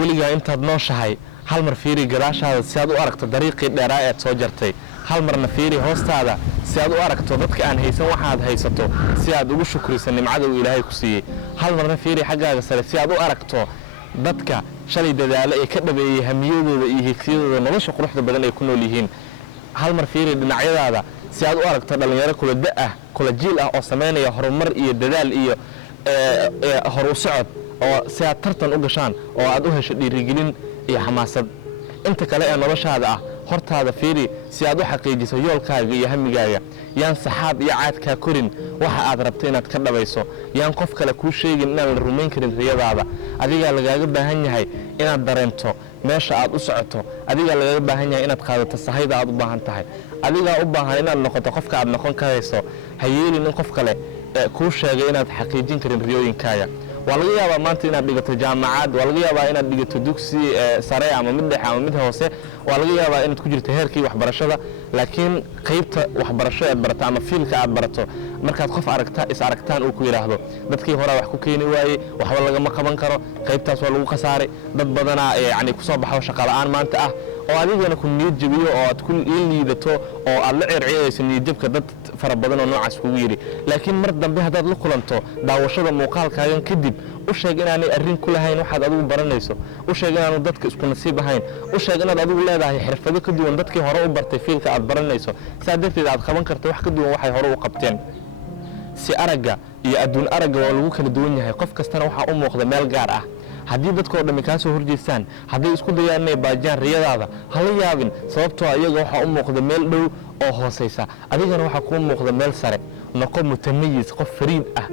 weligaa intaad nooshahay hal mar fiiri gadaashaada si aad u aragto dariiqii dheeraa eed soo jartay hal marna fiiri hoostaada si aad u aragto dadka aan haysan waxaad haysato si aad ugu shukriso nimcada uu ilaahay ku siiyey hal marna fiiri xaggaaga sare si aad u aragto dadka shalay dadaalo ee ka dhabeeyey hamiyadooda iyo higsiyadooda nolosha quruxda badan ay ku nool yihiin hal mar fiiri dhinacyadaada si aad u aragto dhalinyaro kula da'ah kula jiil ah oo samaynaya horumar iyo dadaal iyo hor u socod oo si aad tartan u gashaan oo aad u hesho dhiirigelin iyo xamaasad inta kale ee noloshaada ah hortaada fiiri si aad u xaqiijiso yoolkaaga iyo hamigaaga yaan saxaab iyo caadkaa korin waxa aad rabto inaad ka dhabayso yaan qof kale kuu sheegin inaan la rumayn karin riyadaada adigaa lagaaga baahan yahay inaad dareento meesha aad u socoto adigaa lagaaga baahan yahay inaad qaadato sahayda aad u baahan tahay adigaa u baahan inaad noqoto qofka aad noqon karayso ha yeelin in qof kale kuu sheegay inaad xaqiijin karin riyooyinkaaga waa laga yaabaa maanta inaad dhigato jaamacad waa laga yaabaa inaad dhigato dugsi sare ama mid dhexe ama mid hoose waa laga yaabaa inaad ku jirto heerkii waxbarashada laakiin qaybta waxbarasho aad barato ama fiilka aad barato markaad qof is aragtaan uu ku yidhaahdo dadkii horaa wax ku keeni waayey waxba lagama qaban karo qaybtaas waa lagu khasaaray dad badanaa yani ku soo baxo shaqa la'aan maanta ah oo adigana ku niyad jabiyo oo aad ku liidato oo aad la circiyayso niyad jabka dad fara badan oo noocaas kugu yidhi laakiin mar dambe haddaad la kulanto daawashada muuqaalkaagan kadib u sheeg inaanay arrin ku lahayn waxaad adigu baranayso u sheeg inaanu dadka isku nasiib ahayn u sheeg inaad adigu leedahay xirfado ka duwan dadkii hore u bartay fiilka aad baranayso saa darteed aad qaban karto wax ka duwan waxay hore u qabteen si aragga iyo adduun aragga waa lagu kala duwan yahay qof kastana waxaa u muuqda meel gaar ah haddii dadkoo dhammi kaa soo horjeestaan hadday isku dayaan inay baajiyaan riyadaada hala yaabin sababtoo iyaga waxaa u muuqda meel dhow oo hoosaysa adigana waxaa kuu muuqda meel sare noqo mutamayis qof fariid ah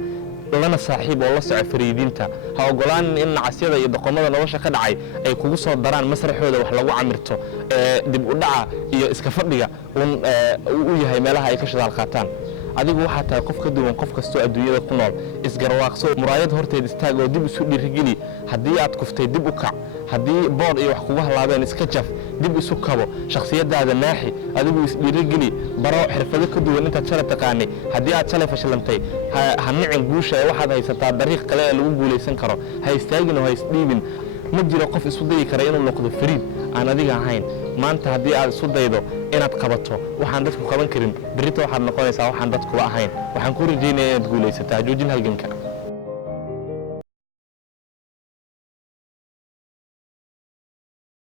lana saaxiib oo la soco fariidiinta ha ogolaanin in nacasyada iyo doqomada nolosha ka dhacay ay kugu soo daraan masraxooda wax lagu camirto dib u dhaca iyo iska fadhiga u yahay meelaha ay ka shidaal qaataan adigu waxaa tahay qof ka duwan qof kastoo adduunyada ku nool isgarwaaqso muraayad horteed istaag oo dib isu dhiirigeli haddii aad kuftay dib u kac haddii boor iyo wax kugu halaabeen iska jaf dib isu kabo shakhsiyadaada naaxi adigu isdhiirigeli baro xirfado ka duwan intaad shalay taqaanay haddii aad shalay fashilantay ha nicin guusha ee waxaad haysataa dariiq kale ee lagu guulaysan karo ha istaagin oo ha isdhiibin ma jiro qof isu dayi kara inuu noqdo fariid aan adiga ahayn maanta haddii aad isu daydo inaad qabato waxaan dadku qaban karin berrita waxaad noqonaysaa waxaan dadkuba ahayn waxaan ku rajaynaya inaad guulaysataa joojin halganka